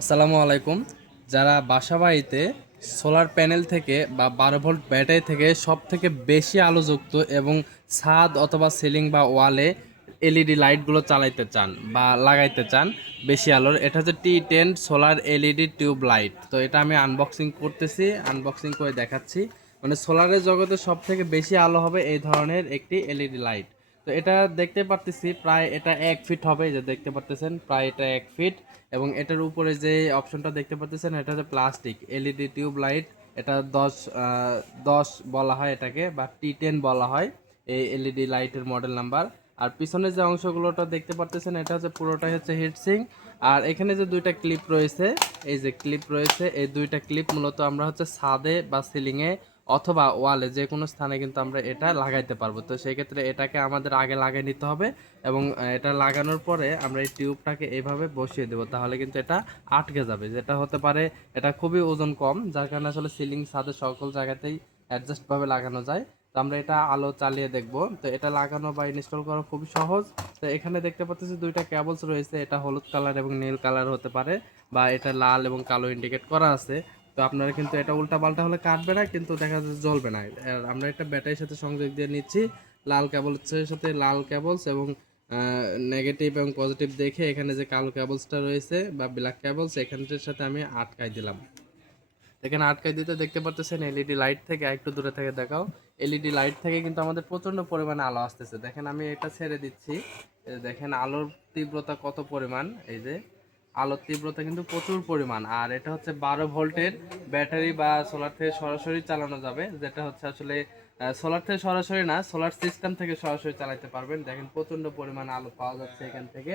আসসালামু আলাইকুম। যারা বাসাবাড়িতে সোলার প্যানেল থেকে বা 12 ভোল্ট ব্যাটারি থেকে সব থেকে বেশি আলোযুক্ত এবং ছাদ অথবা সিলিং বা ওয়ালে এলইডি লাইটগুলো চালাইতে চান বা লাগাইতে চান বেশি আলোর, এটা হচ্ছে T10 solar LED tube light. তো এটা আমি আনবক্সিং করতেছি, আনবক্সিং করে দেখাচ্ছি। মানে সোলারের জগতে সব থেকে বেশি আলো হবে এই ধরনের একটি এলইডি লাইট। তো এটা দেখতে পারতেছি প্রায় এটা 1 ফিট হবে, এই যে দেখতে পারতেছেন প্রায় এটা 1 ফিট। এবং এটার উপরে যে অপশনটা দেখতে পাচ্ছেন এটা হচ্ছে প্লাস্টিক এলইডি টিউব লাইট। এটা 10 বলা হয় এটাকে, বা T10 বলা হয় এই এলইডি লাইটের মডেল নাম্বার। আর পিছনে যে অংশগুলোটা দেখতে পাচ্ছেন এটা হচ্ছে পুরোটাই হচ্ছে হিটসিং। আর এখানে যে দুইটা ক্লিপ রয়েছে, এই যে ক্লিপ রয়েছে, এই দুইটা ক্লিপ মূলত আমরা হচ্ছে ছাদে বা সিলিংয়ে অথবা ওয়ালে যে কোনো স্থানে কিন্তু আমরা এটা লাগাইতে পারবো। তো সেই ক্ষেত্রে এটাকে আমাদের আগে লাগিয়ে নিতে হবে এবং এটা লাগানোর পরে আমরা এই টিউবটাকে এইভাবে বসিয়ে দেবো, তাহলে কিন্তু এটা আটকে যাবে। যেটা হতে পারে এটা খুবই ওজন কম, যার কারণে আসলে সিলিং ছাদে সকল জায়গাতেই অ্যাডজাস্টভাবে লাগানো যায়। তো আমরা এটা আলো চালিয়ে দেখব। তো এটা লাগানো বা ইনস্টল করা খুবই সহজ। তো এখানে দেখতে পাচ্ছি দুইটা কেবলস রয়েছে, এটা হলুদ কালার এবং নীল কালার হতে পারে, বা এটা লাল এবং কালো ইন্ডিকেট করা আছে। তো আপনারা কিন্তু এটা উল্টা পাল্টা হলে কাটবে না, কিন্তু দেখা যাচ্ছে জ্বলবে না। আর আমরা এটা ব্যাটারির সাথে সংযোগ দিয়ে নিচ্ছি, লাল কেবলসের সাথে লাল কেবলস এবং নেগেটিভ এবং পজিটিভ দেখে এখানে যে কালো কেবলসটা রয়েছে বা ব্ল্যাক কেবলস এখানটার সাথে আমি আটকাই দিলাম। এখানে আটকাই দিতে দেখতে পাচ্ছেন এলইডি লাইট থেকে একটু দূরে থেকে দেখাও, এলইডি লাইট থেকে কিন্তু আমাদের প্রচন্ড পরিমাণে আলো আসতেছে। দেখেন আমি এটা ছেড়ে দিচ্ছি, এই যে দেখেন আলোর তীব্রতা কত পরিমাণ। এই যে আলোর তীব্রতা কিন্তু প্রচুর পরিমাণ। আর এটা হচ্ছে 12 ভোল্টের ব্যাটারি বা সোলার থেকে সরাসরি চালানো যাবে, যেটা হচ্ছে আসলে সোলার থেকে সরাসরি না, সোলার সিস্টেম থেকে সরাসরি চালাতে পারবেন। দেখেন প্রচন্ড পরিমাণ আলো পাওয়া যাচ্ছে এখান থেকে।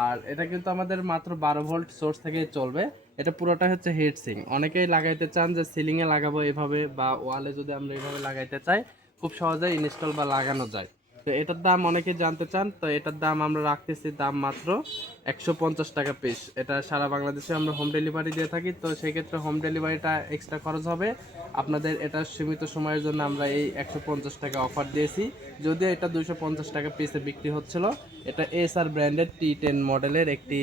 আর এটা কিন্তু আমাদের মাত্র 12 ভোল্ট সোর্স থেকে চলবে। এটা পুরোটা হচ্ছে হিট সিং। অনেকেই লাগাইতে চান যে সিলিংয়ে লাগাবো এভাবে, বা ওয়ালে যদি আমরা এভাবে লাগাইতে চাই খুব সহজেই ইনস্টল বা লাগানো যায়। তো এটার দাম অনেকে জানতে চান, তো এটার দাম আমরা রাখতেছি দাম মাত্র 150 টাকা পিস। এটা সারা বাংলাদেশে আমরা হোম ডেলিভারি দিয়ে থাকি। তো সেই ক্ষেত্রে হোম ডেলিভারিটা এক্সট্রা খরচ হবে আপনাদের। এটা সীমিত সময়ের জন্য আমরা এই 150 টাকা অফার দিয়েছি, যদিও এটা 250 টাকা পিসে বিক্রি হচ্ছিল। এটা এসআর ব্র্যান্ডের T10 মডেলের একটি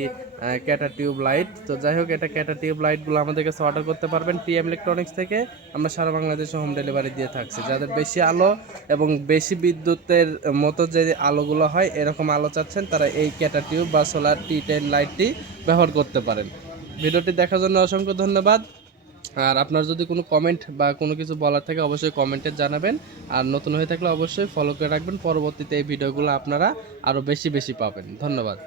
ক্যাটা টিউব লাইট। তো যাই হোক, এটা ক্যাটা টিউব লাইটগুলো আমাদের কাছে অর্ডার করতে পারবেন টিএম ইলেকট্রনিক্স থেকে। আমরা সারা বাংলাদেশে হোম ডেলিভারি দিয়ে থাকছি। যাদের বেশি আলো এবং বেশি বিদ্যুতের মতো যে আলোগুলো হয় এরকম আলো চাচ্ছেন, তারা এই ক্যাটা টিউব বা সোলার T10 লাইটটি ব্যবহার করতে পারেন। ভিডিওটি দেখার জন্য অসংখ্য ধন্যবাদ। আর আপনার যদি কোনো কমেন্ট বা কোনো কিছু বলার থাকে অবশ্যই কমেন্টে জানাবেন। আর নতুন হয়ে থাকলে অবশ্যই ফলো করে রাখবেন, পরবর্তীতে এই ভিডিওগুলো আপনারা আরও বেশি বেশি পাবেন। ধন্যবাদ।